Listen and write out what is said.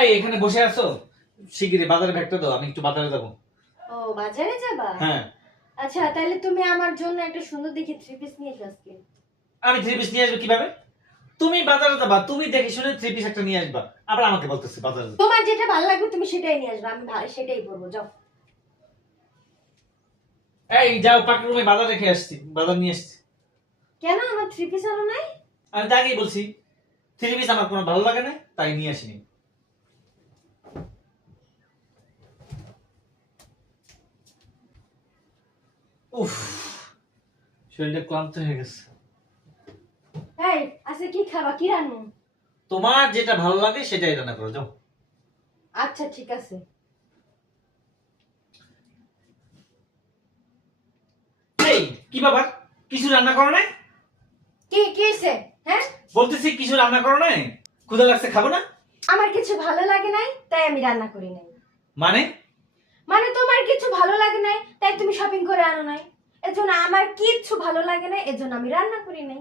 এই এখানে বসে আছো, শিগগিরই বাজারে ব্যাগটা দাও, আমি একটু বাজারে যাব। ও বাজারে যাবা? হ্যাঁ। আচ্ছা তাহলে তুমি আমার জন্য একটা সুন্দর দেখে থ্রি পিস নিয়ে এসো আজকে। আমি থ্রি পিস নিয়ে আসবো কিভাবে? তুমি বাজারে যাবা, তুমি দেখে শুনে থ্রি পিস একটা নিয়ে আসবা, আবার আমাকে বলতেছে বাজারে যাবা। তোমার যেটা ভালো লাগবে তুমি সেটাই নিয়ে আসবে, আমি সেটাই পরবো। যাও। এই যাও, পাকের রুমে বাজার রেখে আসছি, বাজার নিয়ে আসছি। কেন আমার থ্রি পিস আনো নাই? আমি তো আগেই বলছি থ্রি পিস আমার কোনো ভালো লাগে না, তাই নিয়ে আসিনি। উফ, শরীরটা ক্লান্ত হয়ে গেছে। এই আজকে কি খাবা, কি রান্না? তোমার যেটা ভালো লাগে সেটাই রান্না করো, যাও। আচ্ছা ঠিক আছে। এই কি বাবা, কিছু রান্না করো না? কি কি হইছে? হ্যাঁ বলতেছি কিছু রান্না করো না, ক্ষুধা লাগছে, খাবো না? আমার কিছু ভালো লাগে নাই তাই আমি রান্না করি নাই। মানে? মানে তোমার কিছু ভালো লাগে নাই তাই তুমি শপিং করে আনো নাই, এজন্য আমার কিচ্ছু ভালো লাগে না, এজন্য আমি রান্না করি নাই।